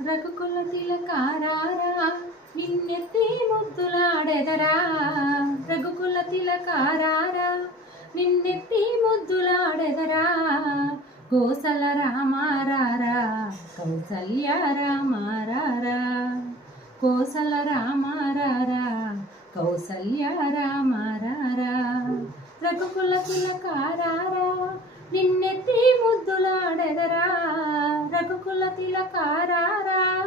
రఘుకుల తిలకారారా నిన్నెత్తి ముద్దులాడెదరా. రఘుకుల తిలకారారా నిన్నెత్తి ముద్దులాడెదరా. కోసల రామారారా కౌసల్య రామారారా. కోసల రామారారా కౌసల్య రామారారా. రఘుకుల తిలకారారా నిన్నెత్తి ముద్దులాడెదరా. రఘుకుల తిలకారారా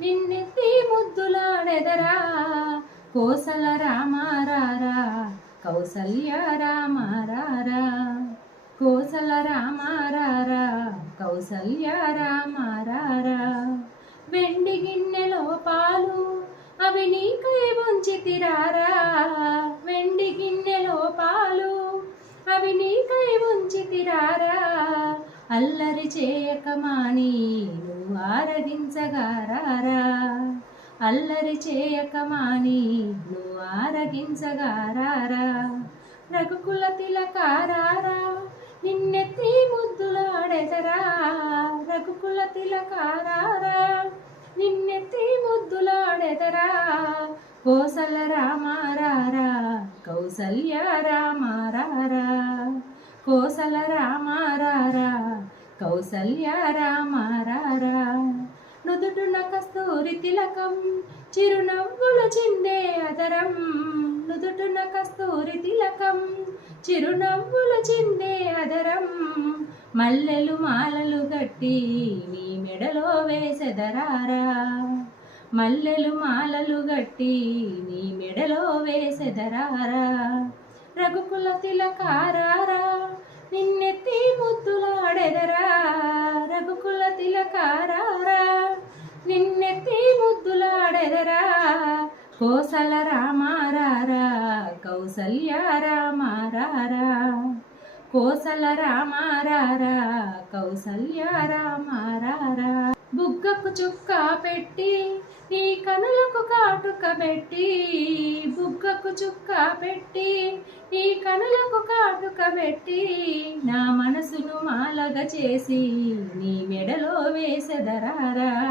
నిన్నెత్తి ముద్దులాడెదరా. కోసల రామారారా కౌసల్య రామారారా. కోసల రామారారా కౌసల్య రామారారా. వెండి గిన్నెలో పాలు అవి నీకై ఉంచితిరారా. వెండి గిన్నెలో పాలు అవి నీకై ఉంచితిరారా. అల్లరి చేయక మాని నువ్వు ఆరగించగారారా. అల్లరి చేయక మాని నువ్వు ఆరగించగారారా. రఘుకుల తిలకారారా నిన్నెత్తి ముద్దులాడెదరా. రఘుకుల తిలకారారా నిన్నెత్తి ముద్దులాడెదరా. కోసల రామారారా కౌసల్య రామారారా. కోసల రామారారా కౌసల్య రామారారా. నుదుటున కస్తూరి తిలకం చిరునవ్వులు చిందే అదరం. నుదుటున కస్తూరి తిలకం చిరునవ్వులు చిందే అదరం. మల్లెలు మాలలు గట్టి నీ మెడలో వేసెదరారా. మల్లెలు మాలలు గట్టి నీ మెడలో వేసెదరారా. రఘుకుల తిలకారారా నిన్నెత్తి ముద్దులాడెదరా. రఘుకుల తిలకారారా నిన్నెత్తి ముద్దులాడెదరా. కోసల రామారారా కౌసల్య రామారారా. కోసల రామారారా కౌసల్య రామారారా. బుగ్గకు చుక్క పెట్టి నీ కనులకు కాటుక పెట్టి. బుగ్గకు చుక్క పెట్టి నీ కనులకు కాటుక పెట్టి. నా మనసును మాలగా చేసి నీ మెడలో వేసెదరారా.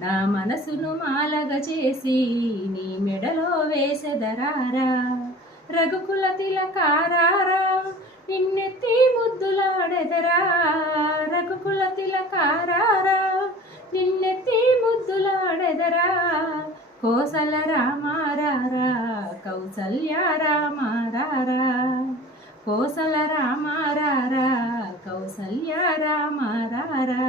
నా మనసును మాలగా చేసి నీ మెడలో వేసెదరారా. రఘుకుల తిలకారారా నిన్నెత్తి ముద్దులాడెదరా. రఘుకుల తిలకారారా నిన్నెత్తి ముద్దులాడెదరా. కోసల రామారారా కౌసల్య రామారారా. కోసల రామారారా కౌసల్య రామారారా.